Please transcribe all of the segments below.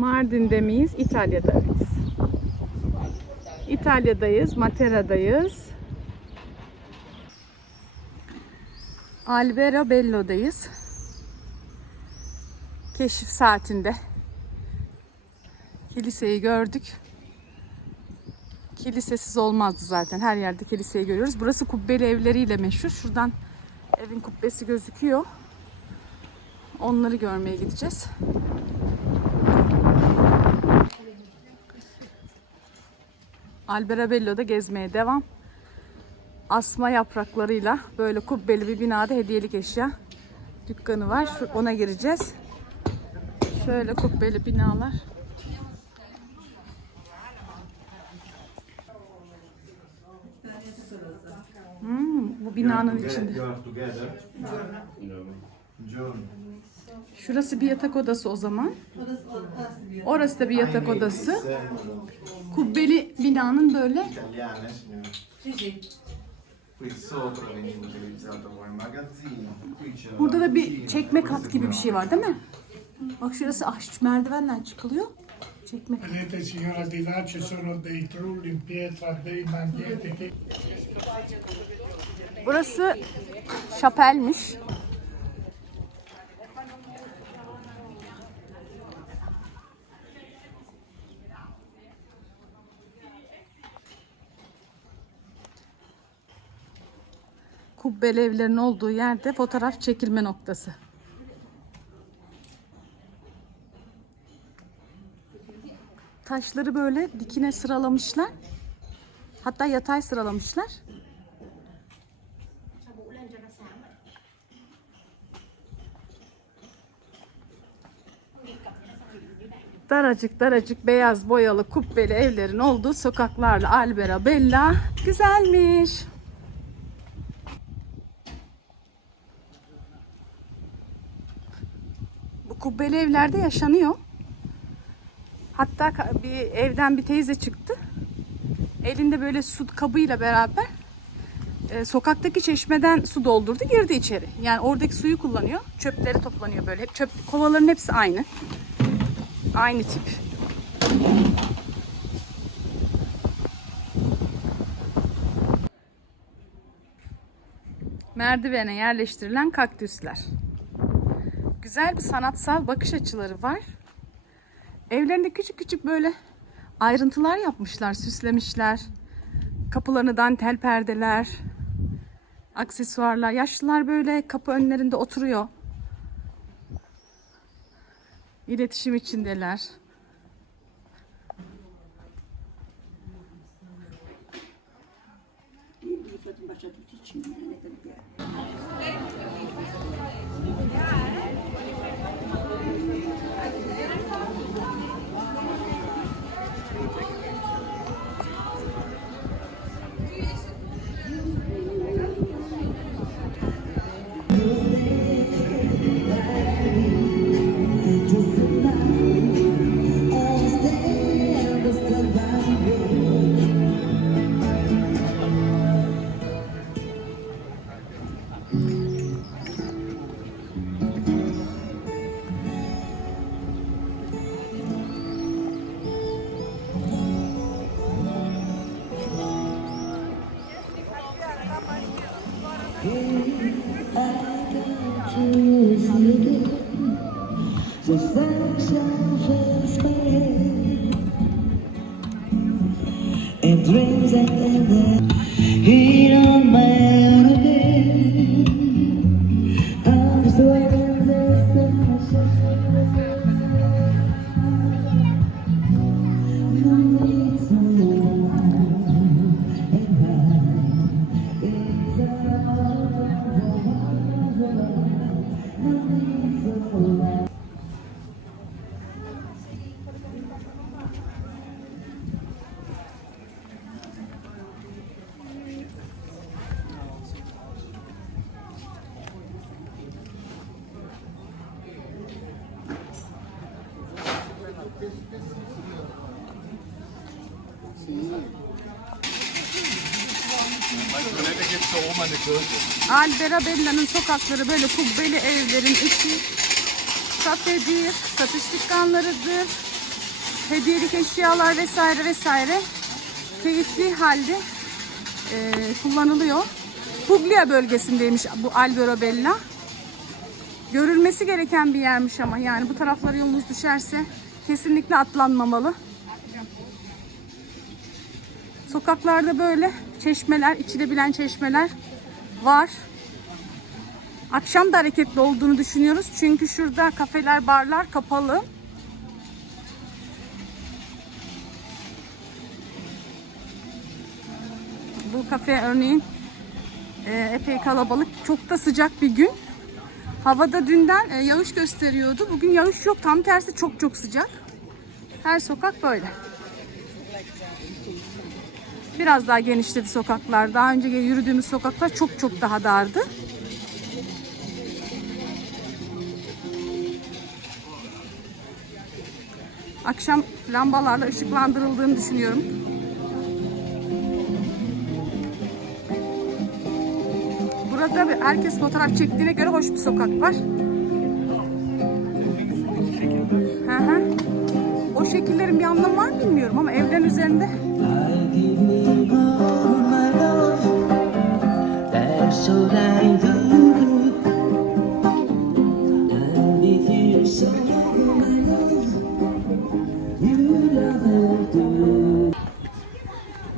Mardin'de miyiz? İtalya'da mıyız? İtalya'dayız, Matera'dayız. Albero Bello'dayız. Keşif saatinde. Kiliseyi gördük. Kilisesiz olmazdı zaten. Her yerde kiliseyi görüyoruz. Burası kubbeli evleriyle meşhur. Şuradan evin kubbesi gözüküyor. Onları görmeye gideceğiz. Alberabello'da gezmeye devam. Asma yapraklarıyla böyle kubbeli bir binada hediyelik eşya dükkanı var. Ona gireceğiz. Şöyle kubbeli binalar. Hmm, bu binanın içinde. Şurası bir yatak odası o zaman. Orası da bir yatak odası. Kubbeli binanın böyle Burada da bir çekme kat gibi bir şey var değil mi? Bak şurası ah, şu merdivenden çıkılıyor. Çekme kat. Vedete signora di là ci sono dei trulli in pietra, dei magneti che Burası şapelmiş. Kubbeli evlerin olduğu yerde fotoğraf çekilme noktası. Taşları böyle dikine sıralamışlar. Hatta yatay sıralamışlar. Daracık daracık beyaz boyalı kubbeli evlerin olduğu sokaklarla Albera Bella güzelmiş. Bu kubbeli evlerde yaşanıyor. Hatta bir evden bir teyze çıktı. Elinde böyle su kabıyla beraber e, sokaktaki çeşmeden su doldurdu girdi içeri. Yani oradaki suyu kullanıyor. Çöpleri toplanıyor böyle. Hep çöp kovaların hepsi aynı. Aynı tip. Merdivene yerleştirilen kaktüsler. Güzel bir sanatsal bakış açıları var. Evlerinde küçük küçük böyle ayrıntılar yapmışlar, süslemişler. Kapılarını dantel perdeler, aksesuarlar. Yaşlılar böyle kapı önlerinde oturuyor. İletişim içindeler. And Albera Bella'nın sokakları böyle kubbeli evlerin içi kafedir, satış dükkanlarıdır. hediyelik eşyalar vesaire vesaire keyifli halde e, kullanılıyor. Puglia bölgesindeymiş bu Albero Bella. Görülmesi gereken bir yermiş ama yani bu taraflara yolunuz düşerse kesinlikle atlanmamalı. Sokaklarda böyle çeşmeler, içilebilen çeşmeler var. Akşam da hareketli olduğunu düşünüyoruz. Çünkü şurada kafeler, barlar kapalı. Bu kafe örneğin e, epey kalabalık. Çok da sıcak bir gün. Havada dünden e, yağış gösteriyordu. Bugün yağış yok. Tam tersi çok çok sıcak. Her sokak böyle. Biraz daha genişledi sokaklar. Daha önce yürüdüğümüz sokaklar çok çok daha dardı. Akşam lambalarla ışıklandırıldığını düşünüyorum. Burada herkes fotoğraf çektiğine göre hoş bir sokak var. Hı hı. O şekillerin bir anlamı var bilmiyorum ama evlerin üzerinde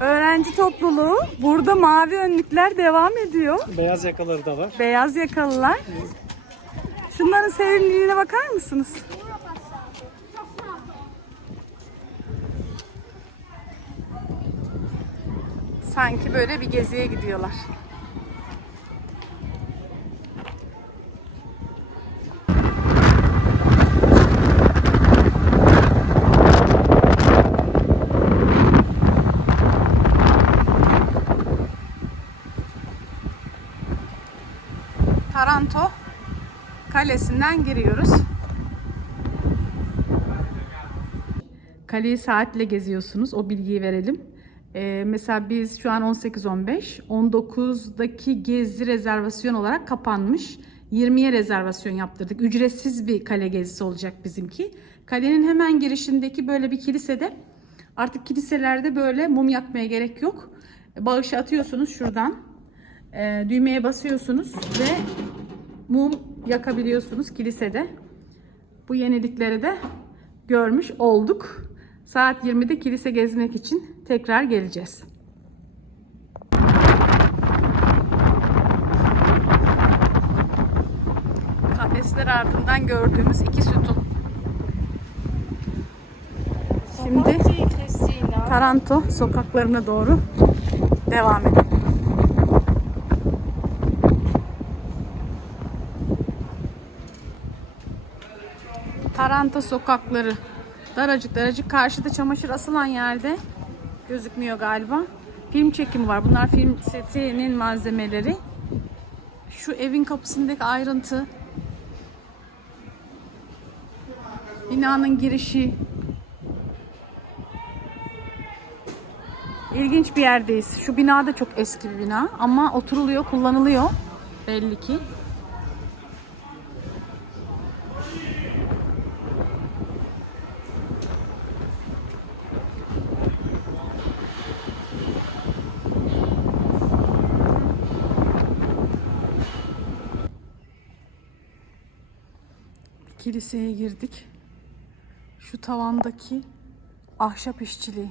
Öğrenci topluluğu. Burada mavi önlükler devam ediyor. Beyaz yakaları da var. Beyaz yakalılar. Şunların sevimliliğine bakar mısınız? Sanki böyle bir geziye gidiyorlar. Taranto Kalesi'nden giriyoruz. Kaleyi saatle geziyorsunuz. O bilgiyi verelim. Ee, mesela biz şu an 18-15. 19'daki gezi rezervasyon olarak kapanmış. 20'ye rezervasyon yaptırdık. Ücretsiz bir kale gezisi olacak bizimki. Kalenin hemen girişindeki böyle bir kilisede artık kiliselerde böyle mum yakmaya gerek yok. Bağışı atıyorsunuz şuradan. Ee, düğmeye basıyorsunuz ve mum yakabiliyorsunuz kilisede. Bu yenilikleri de görmüş olduk. Saat 20'de kilise gezmek için tekrar geleceğiz. Kafesler ardından gördüğümüz iki sütun. Şimdi Taranto sokaklarına doğru devam edelim. Taranto sokakları. Daracık daracık karşıda çamaşır asılan yerde gözükmüyor galiba. Film çekimi var. Bunlar film setinin malzemeleri. Şu evin kapısındaki ayrıntı. Binanın girişi. İlginç bir yerdeyiz. Şu bina da çok eski bir bina ama oturuluyor, kullanılıyor belli ki. Kiliseye girdik. Şu tavandaki ahşap işçiliği.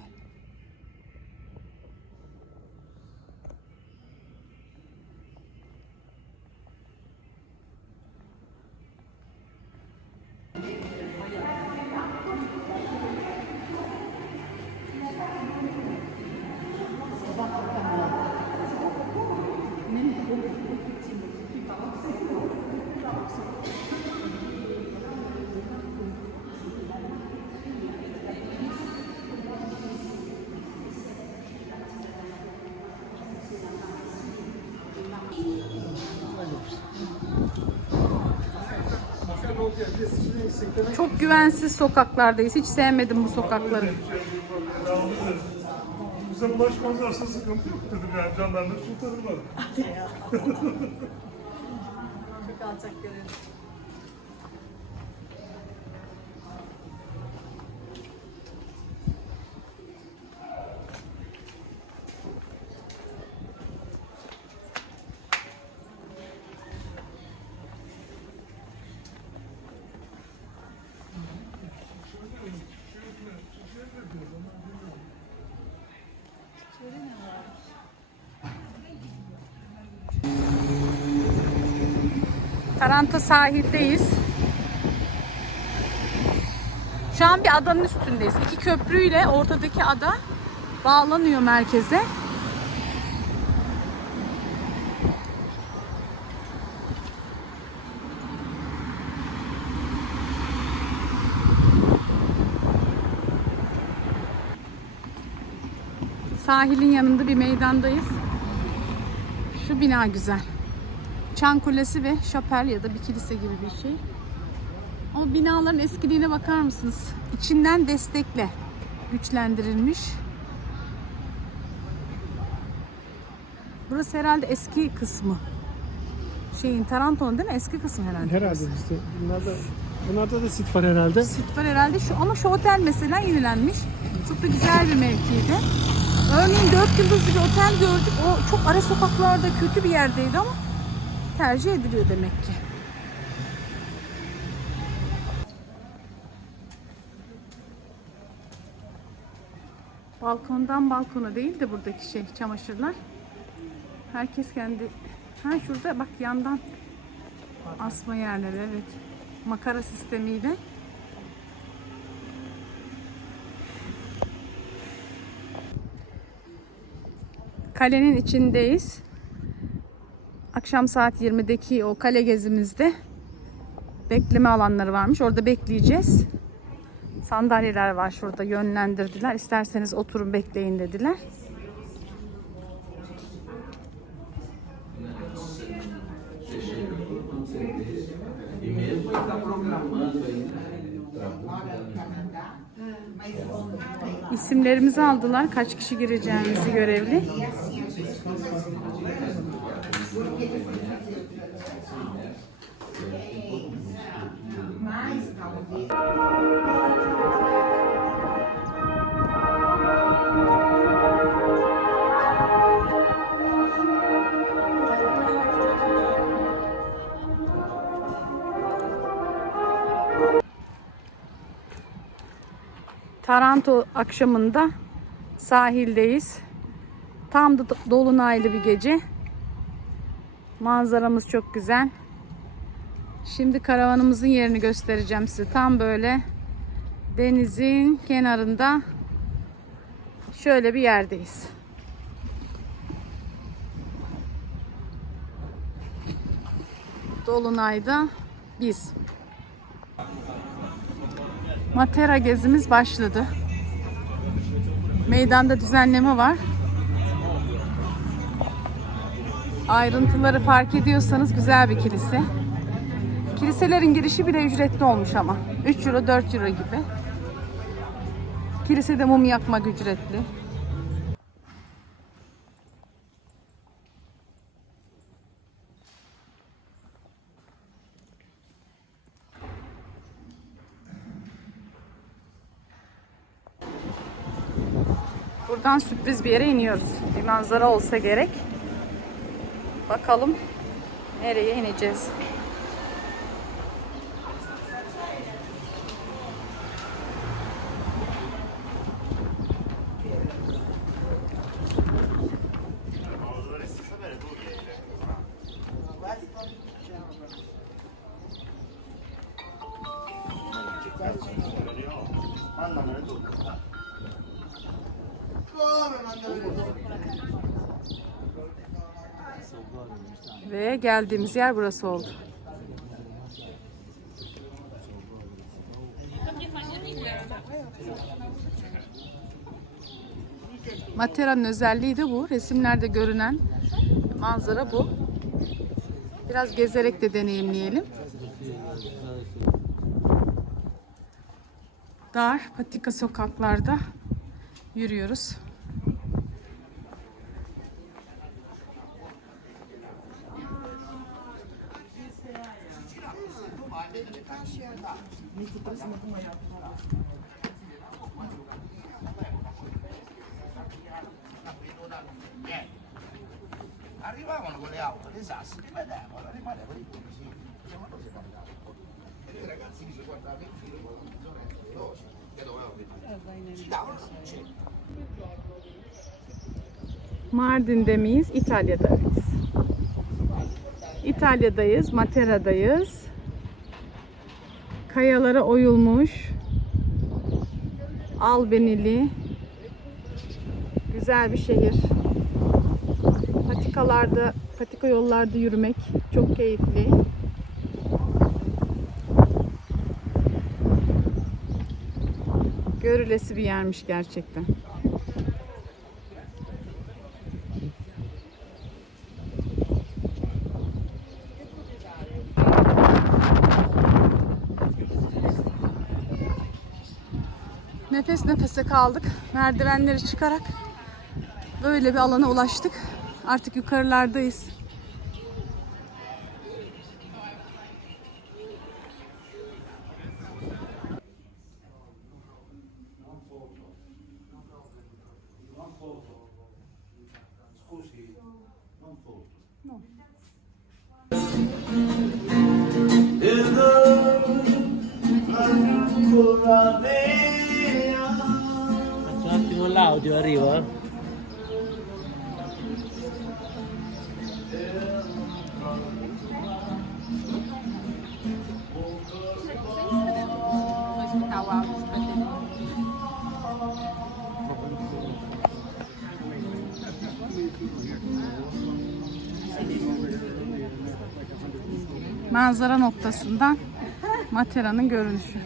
Güvensiz sokaklardayız. Hiç sevmedim bu sokakları. Bize bulaşmazlarsa sıkıntı yok dedim yani jandarma kurtarırlar. Taranto sahildeyiz. Şu an bir adanın üstündeyiz. İki köprüyle ortadaki ada bağlanıyor merkeze. Sahilin yanında bir meydandayız. Şu bina güzel. Çan Kulesi ve şapel ya da bir kilise gibi bir şey. O binaların eskiliğine bakar mısınız? İçinden destekle güçlendirilmiş. Burası herhalde eski kısmı. Şeyin Taranto'nun değil mi? Eski kısmı herhalde. Herhalde işte. Bunlarda, bunlarda da sit var herhalde. Sit var herhalde şu ama şu otel mesela yenilenmiş. Çok da güzel bir mevkiydi. Örneğin 4 yıldızlı bir otel gördük. O çok ara sokaklarda kötü bir yerdeydi ama tercih ediliyor demek ki. Balkondan balkona değil de buradaki şey çamaşırlar. Herkes kendi ha şurada bak yandan asma yerleri evet. Makara sistemiyle. Kalenin içindeyiz. Akşam saat 20'deki o kale gezimizde bekleme alanları varmış. Orada bekleyeceğiz. Sandalyeler var şurada yönlendirdiler. İsterseniz oturun bekleyin dediler. İsimlerimizi aldılar. Kaç kişi gireceğimizi görevli. Taranto akşamında sahildeyiz. Tam da dolunaylı bir gece. Manzaramız çok güzel. Şimdi karavanımızın yerini göstereceğim size. Tam böyle denizin kenarında şöyle bir yerdeyiz. Dolunay'da biz. Matera gezimiz başladı. Meydanda düzenleme var. Ayrıntıları fark ediyorsanız güzel bir kilise. Kiliselerin girişi bile ücretli olmuş ama. 3 euro 4 euro gibi. Kilisede mum yakmak ücretli. Buradan sürpriz bir yere iniyoruz. Bir manzara olsa gerek. Bakalım nereye ineceğiz. Geldiğimiz yer burası oldu. Matera'nın özelliği de bu. Resimlerde görünen manzara bu. Biraz gezerek de deneyimleyelim. Dar patika sokaklarda yürüyoruz. Arrivavano con le auto, le sassi, rimanevano, rimanevano i così. E i ragazzi dice guarda, che filo con la veloce, che doveva vedere. Si davano, c'è. Mardin'de miyiz? İtalya'da mıyız? İtalya'dayız, Matera'dayız. Kayalara oyulmuş. Albenili. Güzel bir şehir. Patikalarda, patika yollarda yürümek çok keyifli. Görülesi bir yermiş gerçekten. Nefes nefese kaldık. Merdivenleri çıkarak böyle bir alana ulaştık. Artık yukarılardayız. Un attimo l'audio arriva. Manzara noktasından Matera'nın görünüşü.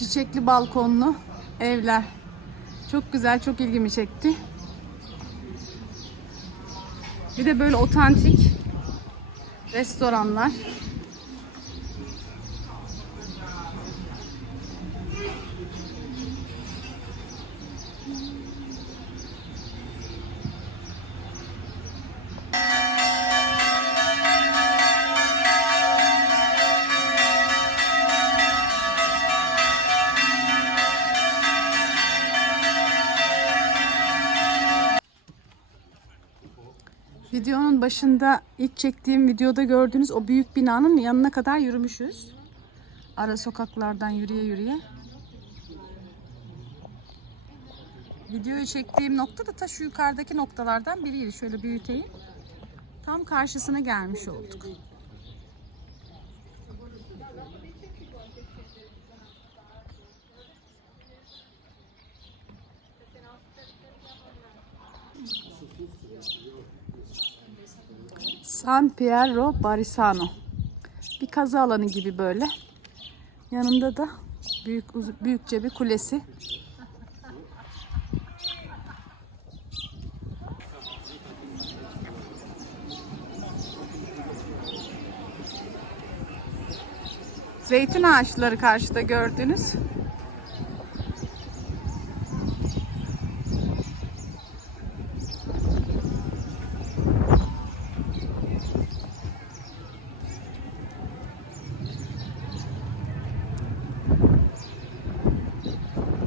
Çiçekli balkonlu evler. Çok güzel, çok ilgimi çekti. Bir de böyle otantik restoranlar. Videonun başında ilk çektiğim videoda gördüğünüz o büyük binanın yanına kadar yürümüşüz. Ara sokaklardan yürüye yürüye. Videoyu çektiğim nokta da ta şu yukarıdaki noktalardan biriydi. Şöyle büyüteyim. Tam karşısına gelmiş olduk. San Piero Barisano. Bir kazı alanı gibi böyle. Yanında da büyük büyükçe bir kulesi. Zeytin ağaçları karşıda gördünüz.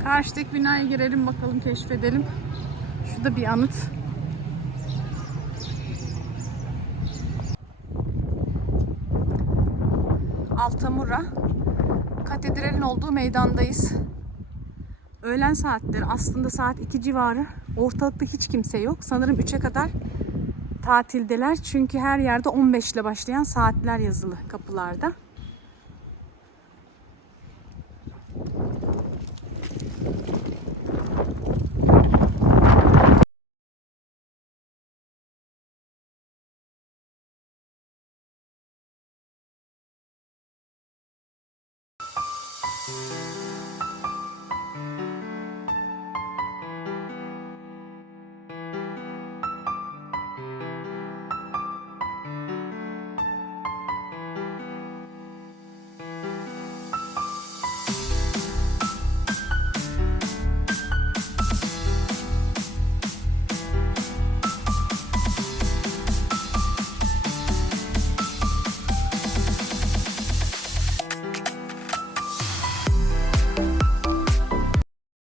Karşıdaki binaya girelim bakalım keşfedelim. Şurada bir anıt. Altamura katedralin olduğu meydandayız. Öğlen saatleri aslında saat 2 civarı. Ortalıkta hiç kimse yok. Sanırım 3'e kadar tatildeler. Çünkü her yerde 15 ile başlayan saatler yazılı kapılarda.